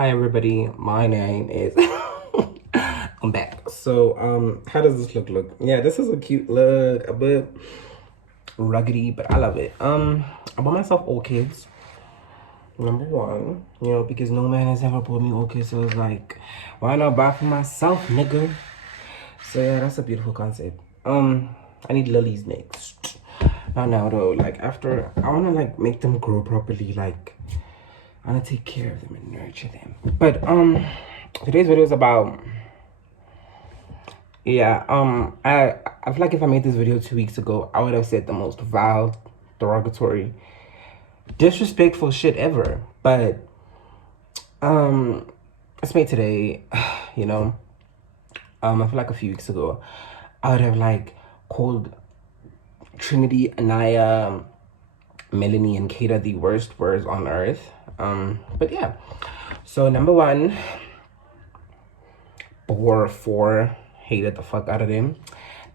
Hi everybody, my name is I'm back. So how does this look? Yeah, this is a cute look, a bit ruggedy, but I love it. I bought myself orchids. Number one, because no man has ever bought me orchids, so it's like, why not buy for myself, nigga? So yeah, that's a beautiful concept. I need lilies next. Not now though, like after I wanna like make them grow properly, like I want to take care of them and nurture them. But today's video is about I feel like if I made this video 2 weeks ago, I would have said the most vile, derogatory, disrespectful shit ever. But it's made today, you know. I feel like a few weeks ago, I would have like called Trinity, Anaya, Melanie, and Kata the worst words on earth. But yeah. So number one, bore four, hated the fuck out of them.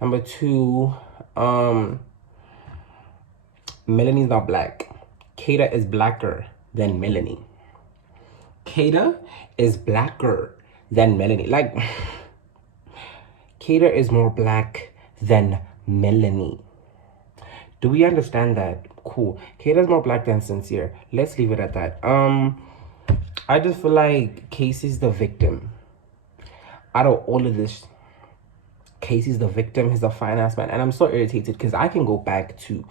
Number two, Melanie's not black. Kata is blacker than Melanie. Kata is blacker than Melanie. Like, Kata is more black than Melanie. Do we understand that? Cool. Kata's more black than Sincere. Let's leave it at that. I just feel like Casey's the victim. Out of all of this, Casey's the victim. He's a fine-ass man. And I'm so irritated because I can go back to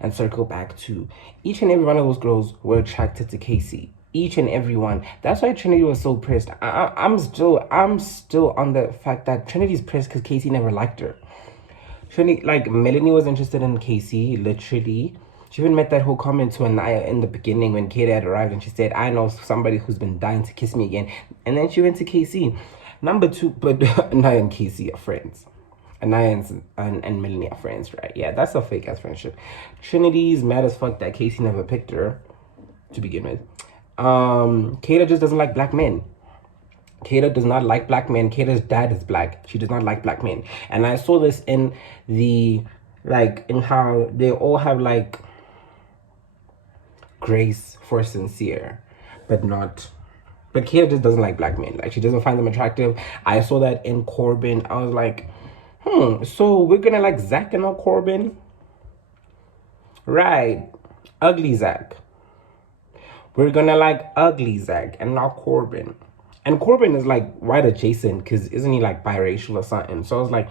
and circle back to each and every one of those girls were attracted to Casey. Each and every one. That's why Trinity was so pissed. I'm still on the fact that Trinity's pissed because Casey never liked her. Trinity, like, Melanie was interested in Casey, literally. She even met that whole comment to Anaya in the beginning when Kata had arrived and she said, I know somebody who's been dying to kiss me again. And then she went to Casey. Number two, but Anaya and Casey are friends. Anaya and Melanie are friends, right? Yeah, that's a fake ass friendship. Trinity's mad as fuck that Casey never picked her to begin with. Kata just doesn't like black men. Kata does not like black men. Kata's dad is black. She does not like black men. And I saw this in the, like, in how they all have, like, grace for Sincere, but not. But Kata just doesn't like black men. Like, she doesn't find them attractive. I saw that in Corbin. I was like, so we're gonna like Zach and not Corbin? Right. Ugly Zach. We're gonna like ugly Zach and not Corbin. And Corbin is like white adjacent because isn't he like biracial or something? So I was like,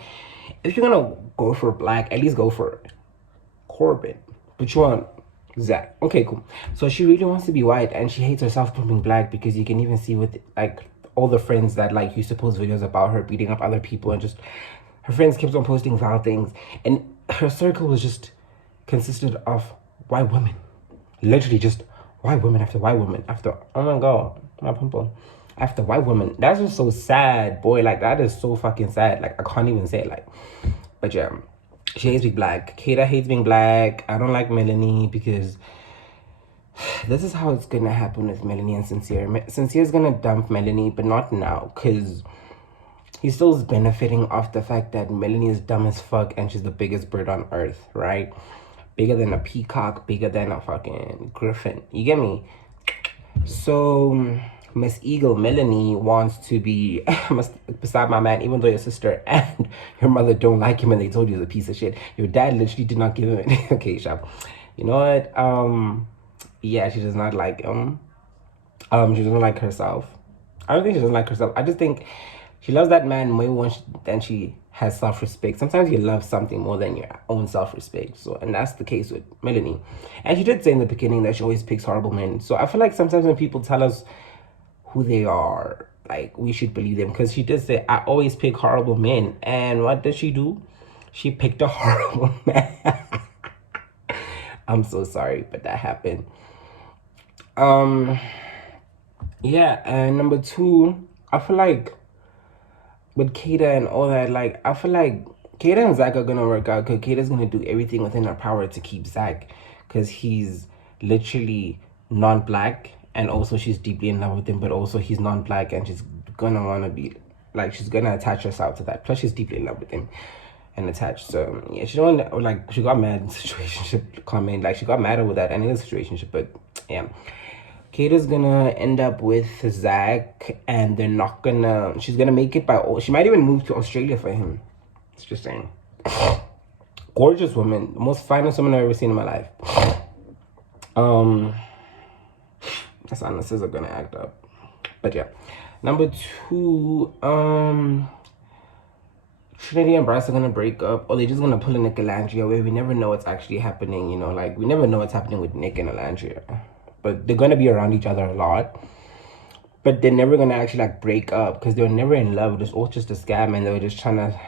if you're gonna go for black, at least go for Corbin. But you want Zach. Okay, cool. So she really wants to be white and she hates herself for being black because you can even see with like all the friends that like used to post videos about her beating up other people and just her friends kept on posting foul things. And her circle was just consisted of white women. Literally just white women after white women after, oh my god, my pimple. After white women. That's just so sad, boy. Like, that is so fucking sad. Like, I can't even say it. Like, but yeah, she hates being black. Kata hates being black. I don't like Melanie because this is how it's gonna happen with Melanie and Sincere. Sincere's gonna dump Melanie, but not now, because he still is benefiting off the fact that Melanie is dumb as fuck and she's the biggest bird on earth, right? Bigger than a peacock, bigger than a fucking griffin. You get me? So Miss Eagle Melanie wants to be beside my man, even though your sister and your mother don't like him and they told you he's a piece of shit. Your dad literally did not give him any. Okay, shop. You know what? Yeah, she does not like him. She doesn't like herself. I don't think she doesn't like herself. I just think she loves that man way more than she has self-respect. Sometimes you love something more than your own self-respect. So, and that's the case with Melanie. And she did say in the beginning that she always picks horrible men. So I feel like sometimes when people tell us who they are, like, we should believe them. Because she did say, I always pick horrible men. And what did she do? She picked a horrible man. I'm so sorry, but that happened. Yeah, and number two, I feel like with Kata and all that, like, I feel like Kata and Zach are gonna work out because Kata's gonna do everything within her power to keep Zach because he's literally non-black and also she's deeply in love with him, but also he's non-black and she's gonna wanna be like, she's gonna attach herself to that. Plus she's deeply in love with him and attached. So yeah, she don't she got mad in situationship comment. Like, she got mad over that and in a situationship, but yeah. Kata's gonna end up with Zach, and they're not gonna. She's gonna make it by. She might even move to Australia for him. It's just saying. Gorgeous woman, the most finest woman I've ever seen in my life. That's Anna says are gonna act up, but yeah. Number 2, Trinity and Bryce are gonna break up, or they're just gonna pull a Nick and Alandria away. We never know what's actually happening, you know, like we never know what's happening with Nick and Alandria. But they're gonna be around each other a lot. But they're never gonna actually like break up because they were never in love. It was all just a scam, and they were just trying to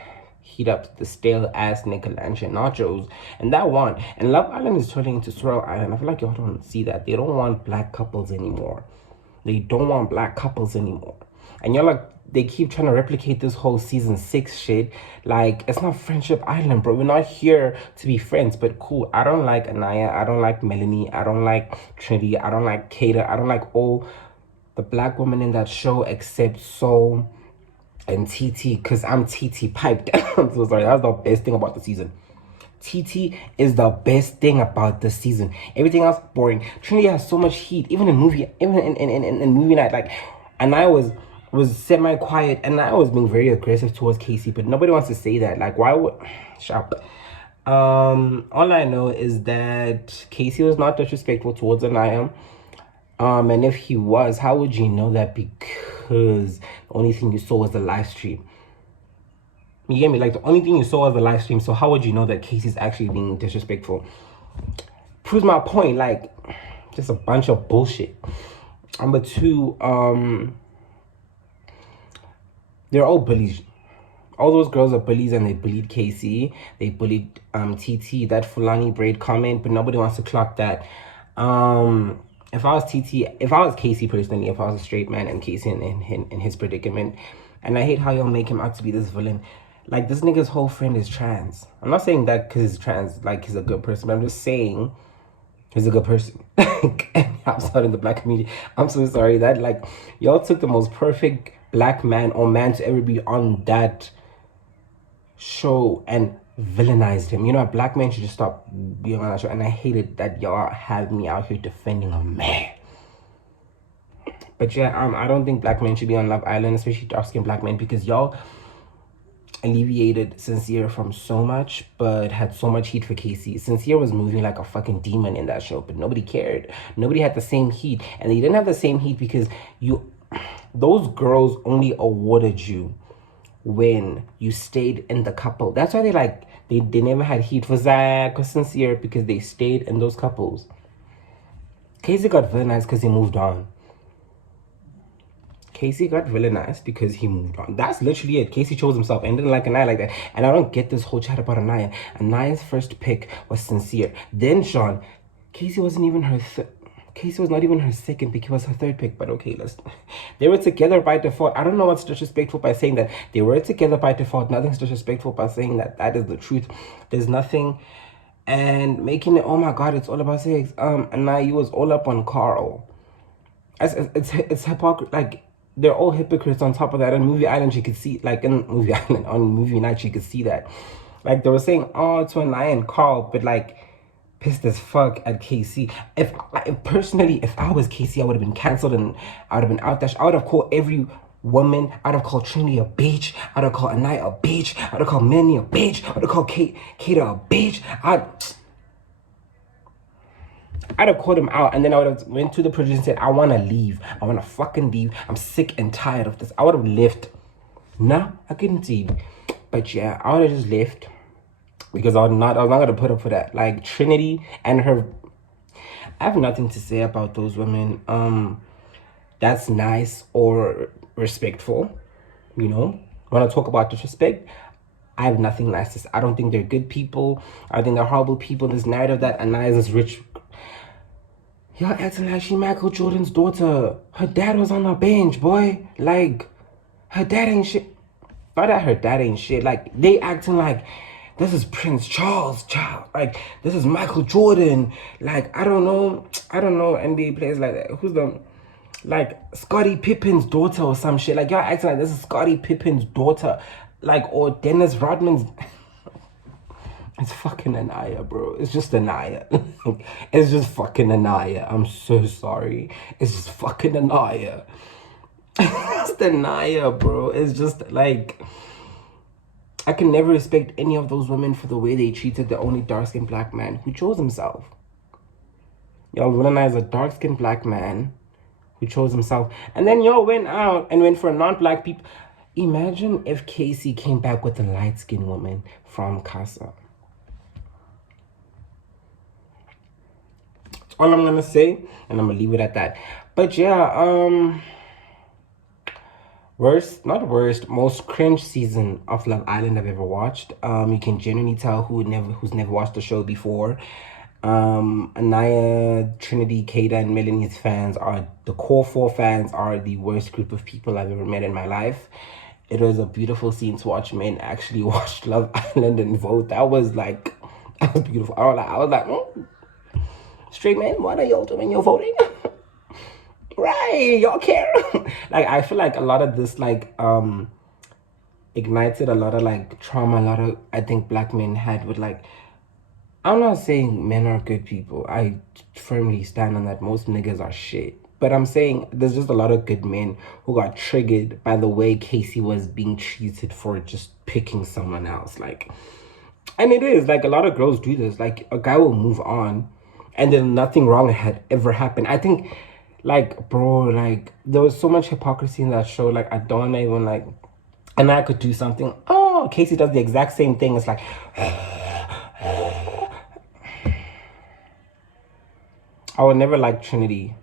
heat up the stale ass Nick and Alandria nachos, and that won. And Love Island is turning into Swirl Island. I feel like y'all don't see that. They don't want black couples anymore. They don't want black couples anymore. And you're like, they keep trying to replicate this whole season 6 shit. Like, it's not Friendship Island, bro. We're not here to be friends, but cool. I don't like Anaya. I don't like Melanie. I don't like Trinity. I don't like Kata. I don't like all the black women in that show except Soul and TT, because I'm TT piped. I'm so sorry. That's the best thing about the season. TT is the best thing about the season. Everything else boring. Trinity has so much heat, even in movie, even in movie night. Like, and I was semi-quiet, and I was being very aggressive towards Casey, but nobody wants to say that. Like, why would shut up? All I know is that Casey was not disrespectful towards Anaya. And if he was, how would you know that? Because the only thing you saw was the live stream. You get me? Like, the only thing you saw was the live stream. So how would you know that Casey's actually being disrespectful? Proves my point. Like, just a bunch of bullshit. Number 2, they're all bullies. All those girls are bullies, and they bullied Casey. They bullied TT, that Fulani braid comment, but nobody wants to clock that. If I was Casey personally, if I was a straight man and Casey in his predicament, and I hate how y'all make him out to be this villain. Like, this nigga's whole friend is trans. I'm not saying that because he's trans, like he's a good person, but I'm just saying he's a good person. Outside in the black community, I'm so sorry that, like, y'all took the most perfect black man or man to ever be on that show and villainized him. You know, a black man should just stop being on that show, and I hated that y'all have me out here defending a man. But yeah, I don't think black men should be on Love Island, especially dark-skinned black men, because y'all alleviated Sincere from so much, but had so much heat for Casey. Sincere was moving like a fucking demon in that show, but nobody cared. Nobody had the same heat, and they didn't have the same heat because those girls only awarded you when you stayed in the couple. That's why they never had heat for Zach or Sincere, because they stayed in those couples. Casey got villainized because he moved on. Casey got villainized because he moved on. That's literally it. Casey chose himself and didn't like Anaya like that. And I don't get this whole chat about Anaya. Anaya's first pick was Sincere. Then Sean. Casey wasn't even her Casey was not even her second pick. He was her third pick. But okay, they were together by default. I don't know what's disrespectful by saying that. They were together by default. Nothing's disrespectful by saying that. That is the truth. There's nothing. And making it, oh my God, it's all about sex. Anaya was all up on Carl. It's hypocrisy. Like, they're all hypocrites on top of that. On Movie Island, you could see, like, in Movie Island, on Movie Night, you could see that. Like, they were saying, oh, to Anaya and Carl, but, like, pissed as fuck at Casey. Personally, if I was Casey, I would have been cancelled, and I would have been out there. I would have called every woman. I'd have called Trinity a bitch. I'd have called Anaya a bitch. I'd have called Melanie a bitch. I'd have called Kata a bitch. I'd have called him out, and then I would have went to the producer and said, I want to leave. I want to fucking leave. I'm sick and tired of this. I would have left. Nah, I couldn't leave. But yeah, I would have just left, because I was not going to put up for that. Like, Trinity and her, I have nothing to say about those women. That's nice or respectful, you know. When I talk about disrespect, I have nothing nice to say. I don't think they're good people. I think they're horrible people. This narrative that Anaya is rich. Y'all acting like she Michael Jordan's daughter. Her dad was on the bench, boy. Like, her dad ain't shit. Not that her dad ain't shit. Like, they acting like this is Prince Charles' child. Like, this is Michael Jordan. Like, I don't know NBA players like that. Who's the, like, Scottie Pippen's daughter or some shit. Like, y'all acting like this is Scottie Pippen's daughter. Like, or Dennis Rodman's. It's fucking Anaya, bro. It's just Anaya. It's just fucking Anaya. I'm so sorry. It's just fucking Anaya. It's Anaya, bro. It's just like, I can never respect any of those women for the way they treated the only dark-skinned black man who chose himself. Y'all, Anaya is a dark-skinned black man who chose himself. And then y'all went out and went for non-black people. Imagine if Casey came back with a light-skinned woman from Casa. All I'm gonna say, and I'm gonna leave it at that. But yeah, most cringe season of Love Island I've ever watched. You can genuinely tell who's never watched the show before. Anaya, Trinity, Kata, and Melanie's fans are the core 4 fans are the worst group of people I've ever met in my life. It was a beautiful scene to watch men actually watch Love Island and vote. That was beautiful. I was like, straight men, what are y'all doing? You're voting? Right, y'all care. Like, I feel like a lot of this, like, ignited a lot of, like, trauma, a lot of, I think, black men had with, like, I'm not saying men are good people. I firmly stand on that. Most niggas are shit. But I'm saying there's just a lot of good men who got triggered by the way Casey was being treated for just picking someone else. Like, and it is, like, a lot of girls do this. Like, a guy will move on and then nothing wrong had ever happened. I think, like, bro, like, there was so much hypocrisy in that show. Like, I don't even, like, and I could do something. Oh, Casey does the exact same thing. It's like, I would never like Trinity.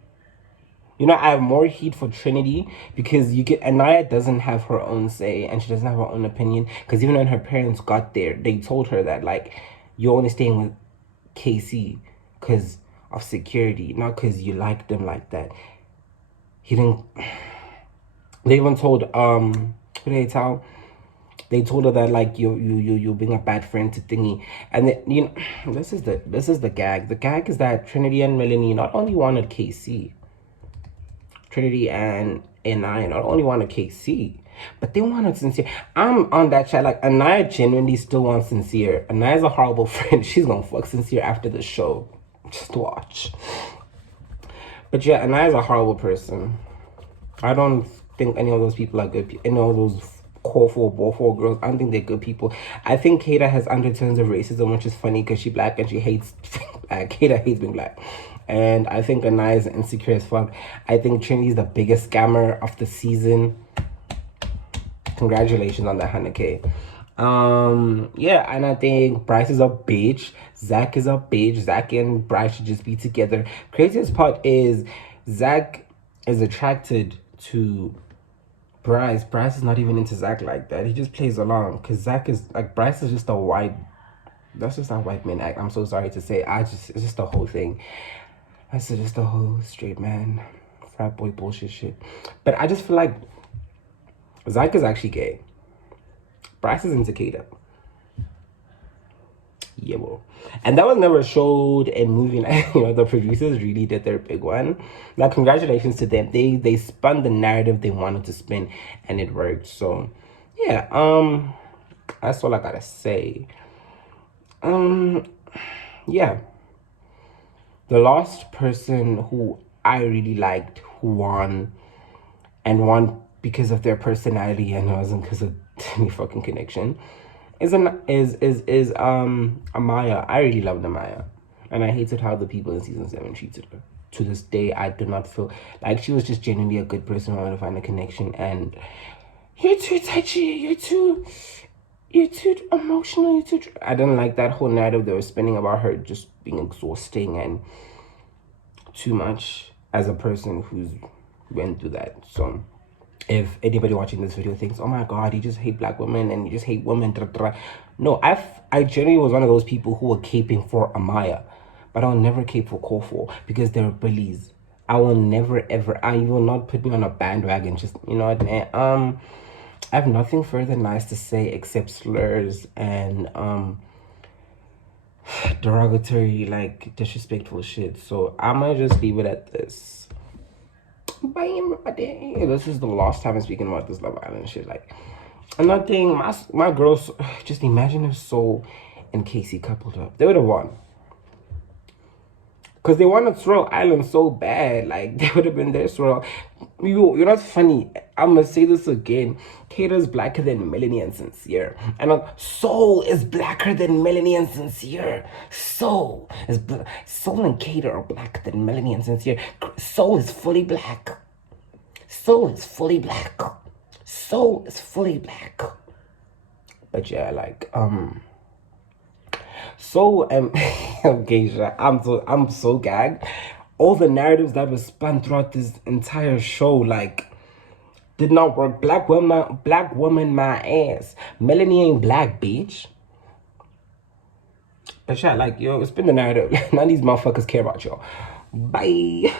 You know, I have more heat for Trinity because Anaya doesn't have her own say and she doesn't have her own opinion. Because even when her parents got there, they told her that, like, you're only staying with Casey because of security, not because you like them like that. He didn't. They even told who did they tell? They told her that, like, you're being a bad friend to thingy, and then, you know, this is the gag. The gag is that Trinity and Melanie not only wanted KC, Trinity and Anaya not only wanted KC, but they wanted Sincere. I'm on that chat, like, Anaya genuinely still wants Sincere. Anaya's a horrible friend. She's gonna fuck Sincere after the show. Just watch. But yeah, Anaya's a horrible person. I don't think any of those people are good people. Any of those core 4 girls, I don't think they're good people. I think Kata has undertones of racism, which is funny because she's black and she hates black. Kata hates being black. And I think Anaya is insecure as fuck. I think Trinity's the biggest scammer of the season. Congratulations on that 100K. Yeah, and I think Bryce is a bitch. Zach is a bitch. Zach and Bryce should just be together. Craziest part is Zach is attracted to Bryce. Bryce is not even into Zach like that. He just plays along because Zach is like, Bryce is just a white. That's just not white man act. I'm so sorry to say. It's just the whole thing. That's just the whole straight man frat boy bullshit shit. But I just feel like Zach is actually gay. Bryce is into Kata. Yeah, bro. And that was never showed in movie. You know, the producers really did their big one. Like, congratulations to them. They spun the narrative they wanted to spin, and it worked. So, yeah. That's all I gotta say. Yeah. The last person who I really liked who won, and won because of their personality and it wasn't because of any fucking connection, is Amaya. I really loved Amaya, and I hated how the people in season 7 treated her. To this day, I do not feel like she was just genuinely a good person who wanted to find a connection. And you're too touchy. You're too emotional. I didn't like that whole narrative they were spinning about her just being exhausting and too much as a person who's went through that. So if anybody watching this video thinks, oh my god, you just hate black women and you just hate women, no, I genuinely was one of those people who were caping for Amaya, but I'll never cape for Kofo because they're bullies. I will never ever, you will not put me on a bandwagon. Just, you know what, I have nothing further nice to say except slurs and derogatory, like, disrespectful shit. So I'm gonna just leave it at this. Bye, everybody. This is the last time I'm speaking about this Love Island shit. Like, another thing, my girls, just imagine if so and Casey coupled up. They would have won. Because they wanted Sorrel Island so bad. Like, they would have been there, Sorrel. You're not funny. I'm going to say this again. Cater's blacker than Melanie and Sincere. And Soul is blacker than Melanie and Sincere. Soul and Cater are blacker than Melanie and Sincere. Soul is fully black. Soul is fully black. Soul is fully black. But yeah, like, so okay, I'm so gagged. All the narratives that were spun throughout this entire show, like, did not work. Black woman, my ass. Melanie ain't black, bitch. But yeah, like, yo, spin the narrative. None of these motherfuckers care about y'all. Bye.